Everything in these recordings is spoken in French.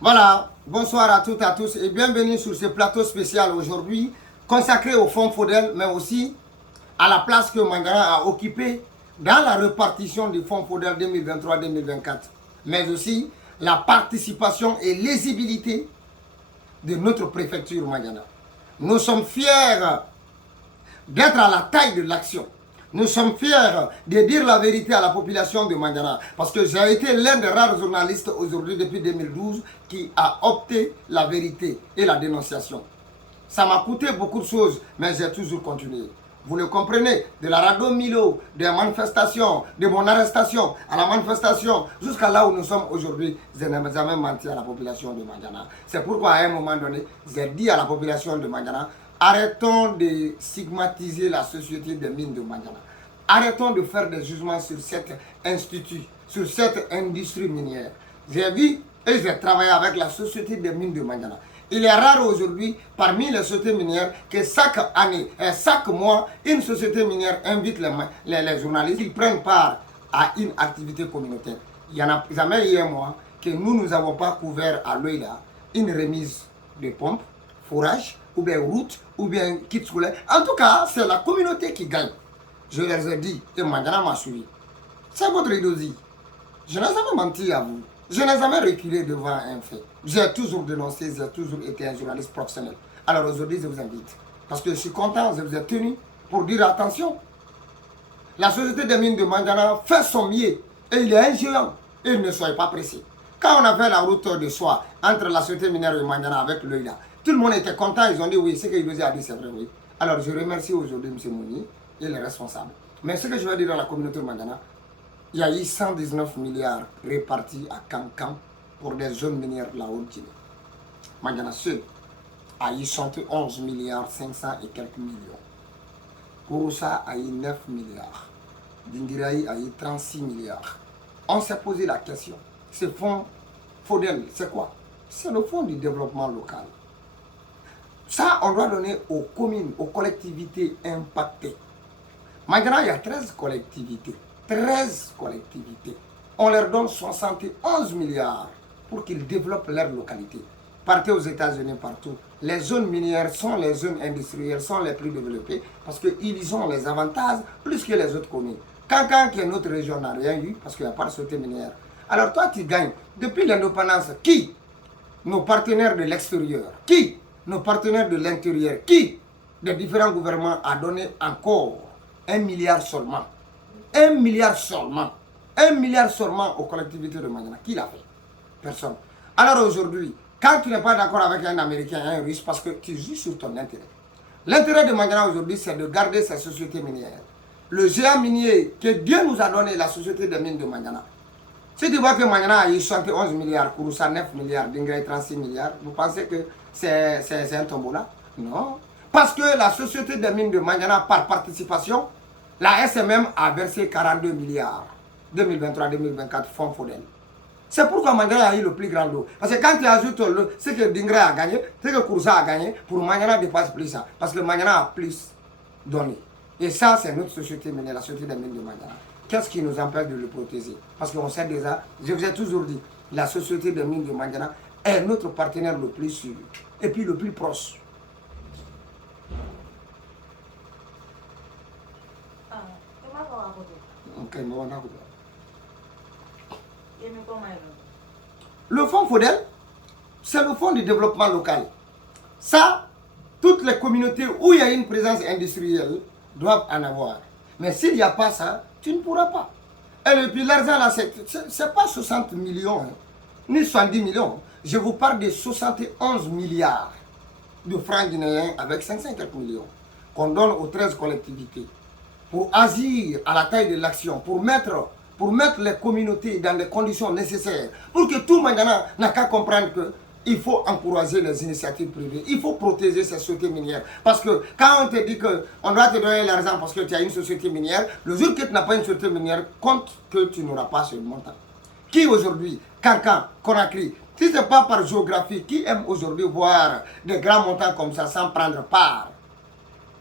Voilà, bonsoir à toutes et à tous et bienvenue sur ce plateau spécial aujourd'hui consacré au fonds Fodel, mais aussi à la place que Mangara a occupée dans la répartition du fonds Fodel 2023-2024, mais aussi la participation et lisibilité de notre préfecture Mangana. Nous sommes fiers d'être à la taille de l'action. Nous sommes fiers de dire la vérité à la population de Mangana. Parce que j'ai été l'un des rares journalistes aujourd'hui depuis 2012 qui a opté la vérité et la dénonciation. Ça m'a coûté beaucoup de choses, mais j'ai toujours continué. Vous le comprenez, de la radio Milo, des manifestations, de mon arrestation à la manifestation, jusqu'à là où nous sommes aujourd'hui, je n'ai jamais menti à la population de Mangana. C'est pourquoi à un moment donné, j'ai dit à la population de Mangana, arrêtons de stigmatiser la société des mines de Mangana. Arrêtons de faire des jugements sur cet institut, sur cette industrie minière. J'ai vu et j'ai travaillé avec la société des mines de Mangana. Il est rare aujourd'hui, parmi les sociétés minières, que chaque année, chaque mois, une société minière invite les journalistes qui prennent part à une activité communautaire. Il n'y en a jamais eu un mois que nous n'avons pas couvert à l'œil là une remise de pompes, fourrage, ou bien route, ou bien kit scolaire. En tout cas, c'est la communauté qui gagne. Je leur ai dit, et Mangana m'a suivi. C'est votre idéologie. Je n'ai jamais menti à vous. Je n'ai jamais reculé devant un fait. J'ai toujours dénoncé, j'ai toujours été un journaliste professionnel. Alors aujourd'hui, je vous invite. Parce que je suis content, je vous ai tenu pour dire attention. La société des mines de Mangana fait son mieux. Et il est un géant. Et ne soyez pas pressés. Quand on a fait la route de soie entre la société minière de Mangana avec l'œil tout le monde était content. Ils ont dit oui, ce qu'il nous a dit, c'est vrai, oui. Alors je remercie aujourd'hui M. Mouni et les responsables. Mais ce que je vais dire dans la communauté de Mangana, il y a eu 119 milliards répartis à Cancan pour des zones minières de la Haute-Guinée. Mangana seul a eu 111 milliards 500 et quelques millions. Kouroussa a eu 9 milliards. Dingiraï a eu 36 milliards. On s'est posé la question, ce fonds Fodel, c'est quoi? C'est le fonds du développement local. Ça, on doit donner aux communes, aux collectivités impactées. Maintenant, il y a 13 collectivités. 13 collectivités. On leur donne 71 milliards pour qu'ils développent leur localité. Partez aux États-Unis, partout. Les zones minières sont les zones industrielles, sont les plus développées parce qu'ils ont les avantages plus que les autres communes. Quand qui est notre région n'a rien eu parce qu'il n'y a pas de société minière. Alors toi, tu gagnes. Depuis l'indépendance, qui? Nos partenaires de l'extérieur. Qui? Nos partenaires de l'intérieur. Qui? Des différents gouvernements a donné encore 1 milliard seulement. 1 milliard seulement. 1 milliard seulement aux collectivités de Mangana. Qui l'a fait? Personne. Alors aujourd'hui, quand tu n'es pas d'accord avec un Américain, un Russe, parce que tu joues sur ton intérêt. L'intérêt de Mangana aujourd'hui, c'est de garder sa société minière. Le géant minier que Dieu nous a donné, la société des mines de Mangana. Si tu vois que Mangana a eu 71 milliards, Kouroussa 9 milliards, Dingré 36 milliards, vous pensez que c'est un tombola? Non. Parce que la société des mines de Mangana, par participation, la SMM a versé 42 milliards. 2023-2024, fonds Fodel. C'est pourquoi Mangana a eu le plus grand lot. Parce que quand tu ajoutes ce que Dingré a gagné, ce que Kouroussa a gagné, pour Mangana dépasse plus ça. Parce que Mangana a plus donné. Et ça, c'est notre société minière, la société des mines de Mangana. Qu'est-ce qui nous empêche de le protéger? Parce qu'on sait déjà, je vous ai toujours dit, la société des mines de Mangana est notre partenaire le plus sûr et puis le plus proche. Le fonds Fodel, c'est le fonds du développement local. Ça, toutes les communautés où il y a une présence industrielle doivent en avoir. Mais s'il n'y a pas ça, tu ne pourras pas. Et puis l'argent là, c'est pas 60 millions, hein, ni 70 millions. Je vous parle de 71 milliards de francs guinéens avec 500 quelques millions qu'on donne aux 13 collectivités pour agir à la taille de l'action, pour mettre les communautés dans les conditions nécessaires, pour que tout Mangana n'a qu'à comprendre que il faut encourager les initiatives privées, il faut protéger ces sociétés minières. Parce que quand on te dit qu'on doit te donner l'argent parce que tu as une société minière, le jour que tu n'as pas une société minière, compte que tu n'auras pas ce montant. Qui aujourd'hui, Cancan, Conakry, si ce n'est pas par géographie, qui aime aujourd'hui voir des grands montants comme ça sans prendre part?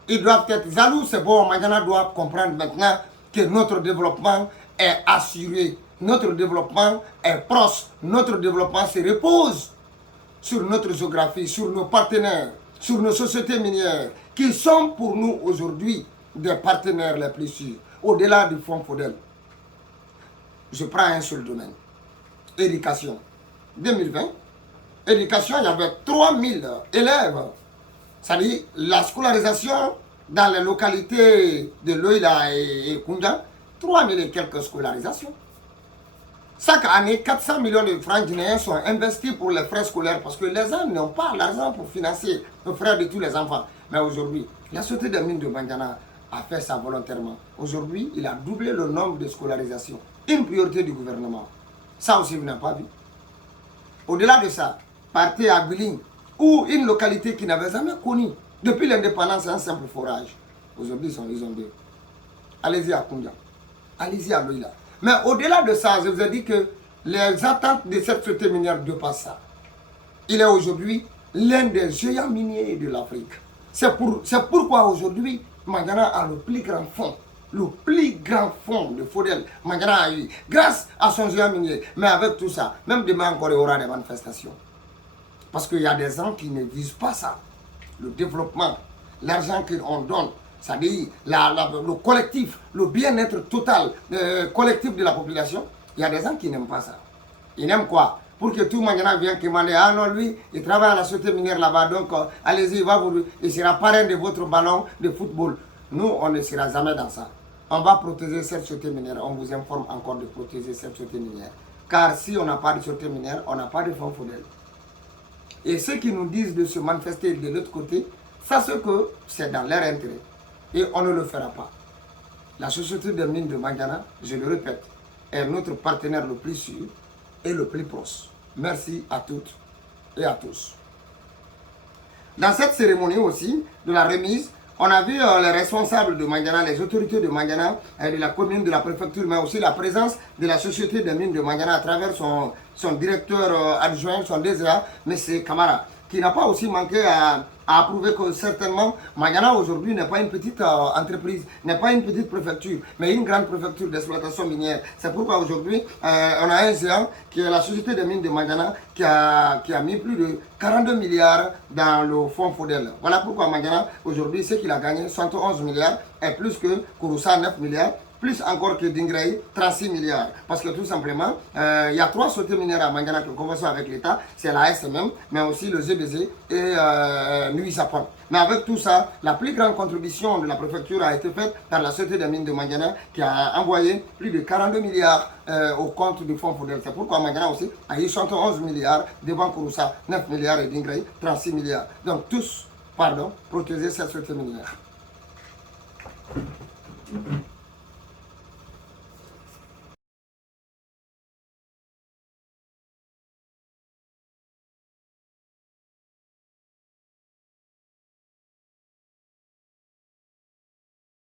Ils doivent être jaloux, c'est bon, Mangana doit comprendre maintenant que notre développement est assuré, notre développement est proche, notre développement se repose sur notre géographie, sur nos partenaires, sur nos sociétés minières, qui sont pour nous aujourd'hui des partenaires les plus sûrs, au-delà du fonds FODEL. Je prends un seul domaine. Éducation. 2020, éducation, il y avait 3000 élèves. C'est-à-dire la scolarisation dans les localités de Loïla et Kounda, 3000 et quelques scolarisations. Chaque année, 400 millions de francs guinéens sont investis pour les frais scolaires parce que les gens n'ont pas l'argent pour financer les frais de tous les enfants. Mais aujourd'hui, la Société des mines de Bandiana a fait ça volontairement. Aujourd'hui, il a doublé le nombre de scolarisations. Une priorité du gouvernement. Ça aussi, vous n'avez pas vu. Au-delà de ça, partez à Guiling, ou une localité qui n'avait jamais connu, depuis l'indépendance, un simple forage. Aujourd'hui, ils ont deux. Allez-y à Kounda. Allez-y à Loïla. Mais au-delà de ça, je vous ai dit que les attentes de cette société minière dépassent ça. Il est aujourd'hui l'un des géants miniers de l'Afrique. C'est pourquoi aujourd'hui, Mangana a le plus grand fonds. Le plus grand fonds de FODEL, Mangana a eu, grâce à son géant minier. Mais avec tout ça, même demain encore, il y aura des manifestations. Parce qu'il y a des gens qui ne visent pas ça. Le développement, l'argent qu'on donne, c'est-à-dire le collectif, le bien-être total collectif de la population, il y a des gens qui n'aiment pas ça. Ils n'aiment quoi? Pour que tout le monde vienne demander, ah non, lui, il travaille à la société minière là-bas, donc allez-y, il sera parrain de votre ballon de football. Nous, on ne sera jamais dans ça. On va protéger cette société minière, on vous informe encore de protéger cette société minière. Car si on n'a pas de société minière, on n'a pas de fonds FODEL. Et ceux qui nous disent de se manifester de l'autre côté, sachez que c'est dans leur intérêt. Et on ne le fera pas. La société des mines de Mangana, je le répète, est notre partenaire le plus sûr et le plus proche. Merci à toutes et à tous. Dans cette cérémonie aussi, de la remise, on a vu les responsables de Mangana, les autorités de Mangana, de la commune, de la préfecture, mais aussi la présence de la société des mines de Mangana à travers son directeur adjoint, son DGA, M. Kamara, qui n'a pas aussi manqué à approuver que certainement Mangana aujourd'hui n'est pas une petite entreprise, n'est pas une petite préfecture, mais une grande préfecture d'exploitation minière. C'est pourquoi aujourd'hui, on a un géant qui est la société des mines de Mangana qui a mis plus de 42 milliards dans le fonds FODEL. Voilà pourquoi Mangana aujourd'hui, ce qu'il a gagné, 111 milliards, est plus que Kouroussa, 9 milliards. Plus encore que Dingrei, 36 milliards. Parce que tout simplement, il y a 3 sociétés minières à Mangana qui ont convention avec l'État. C'est la SMM, mais aussi le GBZ et l'UISAPAN. Mais avec tout ça, la plus grande contribution de la préfecture a été faite par la société des mines de Mangana qui a envoyé plus de 42 milliards au compte du fonds FODEL. C'est pourquoi Mangana aussi a eu 111 milliards devant Kouroussa, 9 milliards et Dingrei, 36 milliards. Donc tous, protéger cette société minière.